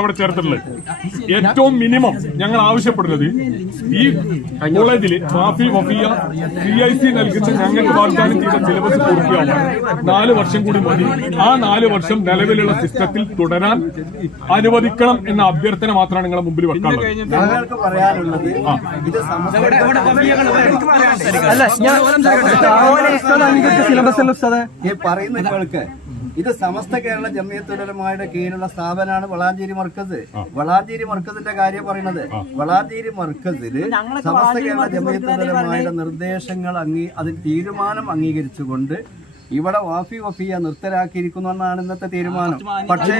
അവിടെ ചേർത്തിട്ടുള്ളത്. ഏറ്റവും മിനിമം ഞങ്ങൾ ആവശ്യപ്പെടുന്നത് ഈ കോളേജിൽ മാഫി വഫിയ PIC നൽകുന്ന ഞങ്ങൾക്ക് വാഗ്ദാനം ചെയ്ത സിലബസ് പൂർത്തിയാവാൻ 4 വർഷം കൂടി മതി. ആ 4 വർഷം നിലവിലുള്ള സിസ്റ്റത്തിൽ തുടരാൻ അനുവദിക്കണം എന്ന അഭ്യർത്ഥന മാത്രമാണ് നിങ്ങളുടെ മുമ്പിൽ വെക്കാനുള്ളത്. ഇത് സമസ്ത കേരള ജമിയത്തുൽ ഉലമായുടെ കീഴിലുള്ള സ്ഥാപനമാണ് വളാഞ്ചേരി മർക്കസ്. വളാഞ്ചേരി മർക്കസിന്റെ കാര്യം പറയുന്നത്, വളാഞ്ചേരി മർക്കസില് സമസ്ത കേരള ജമിയത്തുൽ ഉലമായുടെ നിർദ്ദേശങ്ങൾ അതിൽ തീരുമാനം അംഗീകരിച്ചുകൊണ്ട് ഇവിടെ വാഫി വഫിയ നിർത്തലാക്കിയിരിക്കുന്നു എന്നാണ് ഇന്നത്തെ തീരുമാനം. പക്ഷേ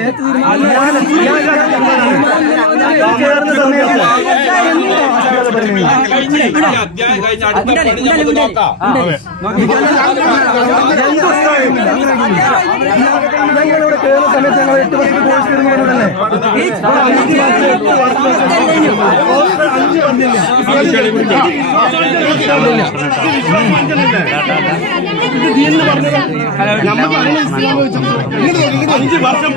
അഞ്ച് വർഷം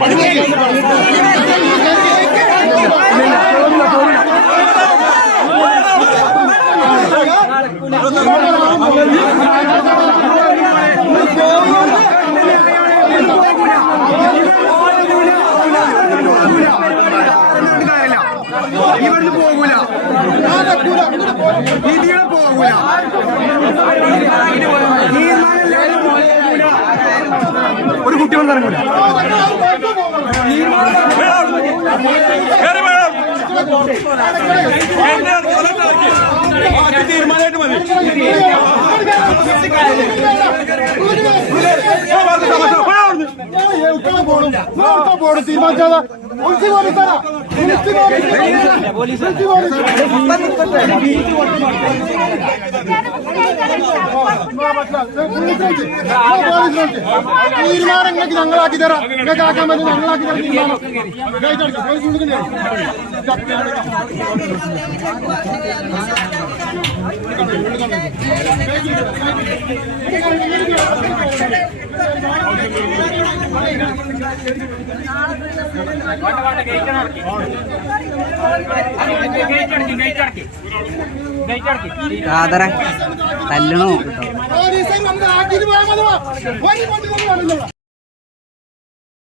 ഇവിടുന്ന് പോകൂല, ഇതിനെ പോകൂല. ഒരു കുട്ടി വന്നിറങ്ങൂല. തീരുമാനമായിട്ട് മതി. തീരുമാനിച്ചാൽ തീരുമാനങ്ങൾക്ക് ഞങ്ങളാക്കി തരാം. നിങ്ങൾക്ക് ആക്കാൻ പറ്റും, ഞങ്ങളാക്കി തരാം. തല്ലണോ?